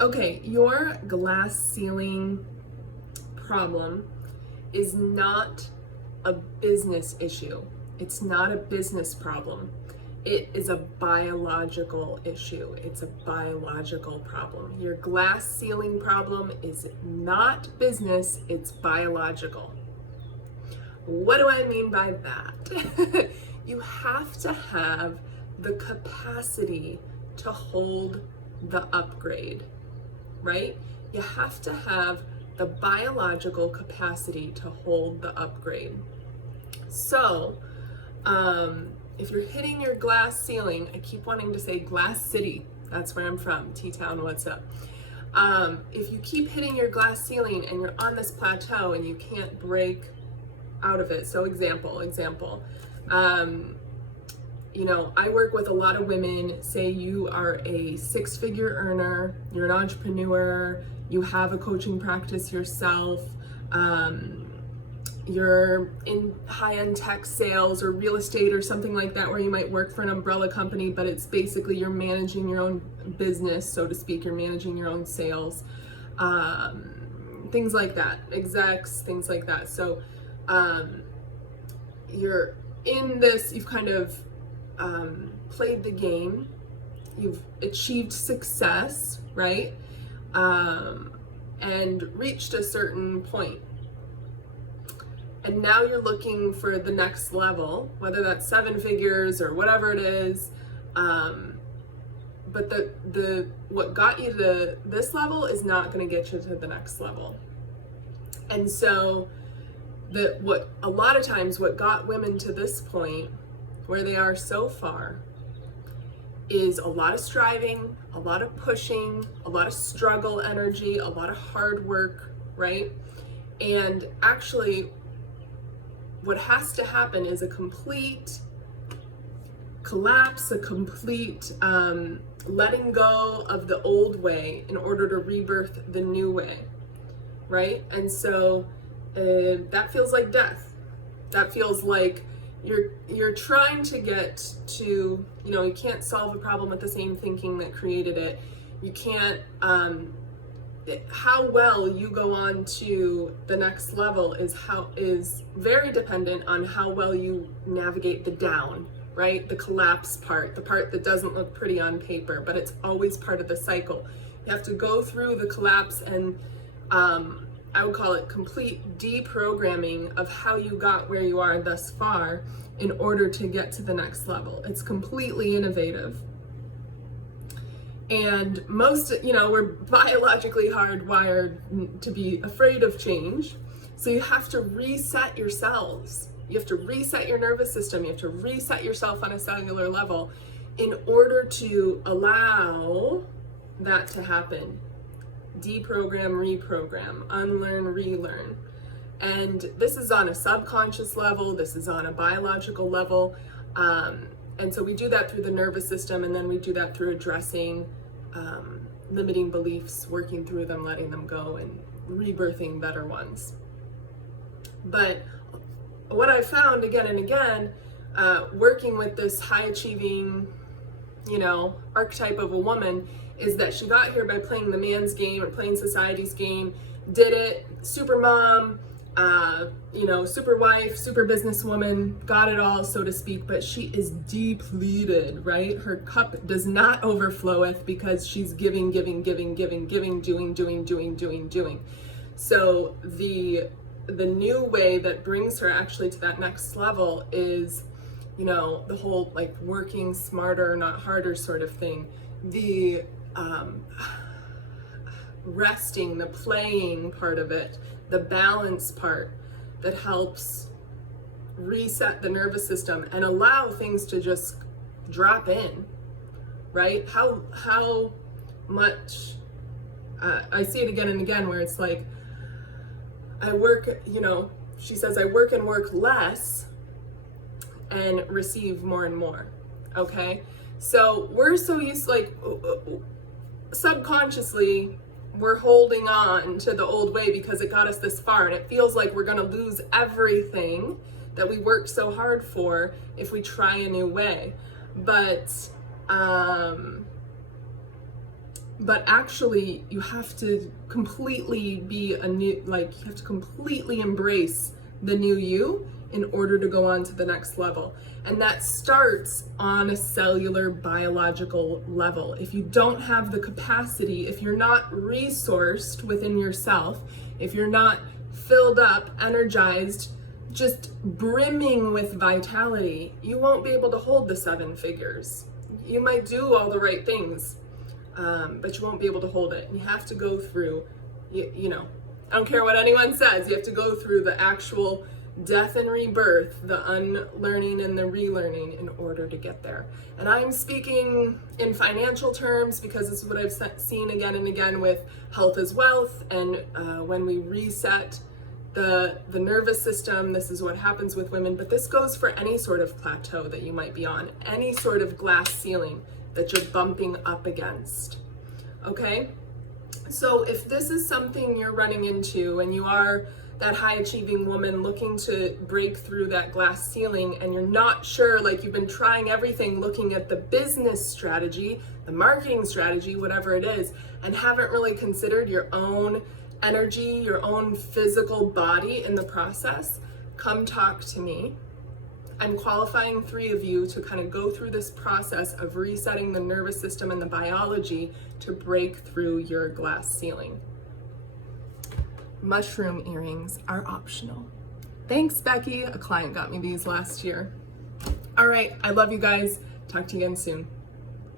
Okay, your glass ceiling problem is not a business issue. It's not a business problem. It is a biological issue. It's a biological problem. Your glass ceiling problem is not business, it's biological. What do I mean by that? You have to have the capacity to hold the upgrade, right? You have to have the biological capacity to hold the upgrade. So, if you're hitting your glass ceiling, I keep wanting to say Glass City, that's where I'm from, T-Town, what's up? If you keep hitting your glass ceiling and you're on this plateau and you can't break out of it, so example, I work with a lot of women. Say you are a six-figure earner, you're an entrepreneur, you have a coaching practice yourself, you're in high-end tech sales or real estate or something like that, where you might work for an umbrella company, but it's basically you're managing your own business, so to speak, you're managing your own sales, things like that, execs, things like that. So you're in this, you've kind of played the game, you've achieved success, right? And reached a certain point. And now you're looking for the next level, whether that's 7 figures or whatever it is. But what got you to this level is not going to get you to the next level. And so what a lot of times what got women to this point where they are so far is a lot of striving, a lot of pushing, a lot of struggle energy, a lot of hard work, right? And actually what has to happen is a complete collapse, a complete letting go of the old way in order to rebirth the new way, right? And so that feels like death. That feels like you're trying to get to, you can't solve a problem with the same thinking that created it. You can't, how well you go on to the next level is very dependent on how well you navigate the down, right? The collapse part, the part that doesn't look pretty on paper, but it's always part of the cycle. You have to go through the collapse and, I would call it complete deprogramming of how you got where you are thus far in order to get to the next level. It's completely innovative. And most, we're biologically hardwired to be afraid of change. So you have to reset yourselves. You have to reset your nervous system. You have to reset yourself on a cellular level in order to allow that to happen. Deprogram, reprogram, unlearn, relearn. And this is on a subconscious level, this is on a biological level. And so we do that through the nervous system, and then we do that through addressing limiting beliefs, working through them, letting them go, and rebirthing better ones. But what I found again and again, working with this high achieving, archetype of a woman, is that she got here by playing the man's game or playing society's game, did it, super mom, super wife, super businesswoman, got it all, so to speak, but she is depleted, right? Her cup does not overfloweth because she's giving, doing. So the new way that brings her actually to that next level is, the whole like working smarter, not harder sort of thing. The resting, the playing part of it, the balance part that helps reset the nervous system and allow things to just drop in, right? How much, I see it again and again where it's like, I work, she says, I work and work less and receive more and more, okay? So we're so used, subconsciously, we're holding on to the old way because it got us this far, and it feels like we're gonna lose everything that we worked so hard for if we try a new way. But But actually, you have to completely be a new, like, you have to completely embrace the new you in order to go on to the next level. And that starts on a cellular biological level. If you don't have the capacity, if you're not resourced within yourself, if you're not filled up, energized, just brimming with vitality, you won't be able to hold the 7 figures. You might do all the right things, but you won't be able to hold it. You have to go through, you know, I don't care what anyone says, you have to go through the actual death and rebirth, the unlearning and the relearning in order to get there. And I'm speaking in financial terms because this is what I've seen again and again with health is wealth. And when we reset the nervous system, this is what happens with women. But this goes for any sort of plateau that you might be on, any sort of glass ceiling that you're bumping up against. Okay? So if this is something you're running into and you are that high achieving woman looking to break through that glass ceiling and you're not sure, like you've been trying everything, looking at the business strategy, the marketing strategy, whatever it is, and haven't really considered your own energy, your own physical body in the process, come talk to me. I'm qualifying 3 of you to kind of go through this process of resetting the nervous system and the biology to break through your glass ceiling. Mushroom earrings are optional. Thanks, Becky. A client got me these last year. All right, I love you guys. Talk to you again soon.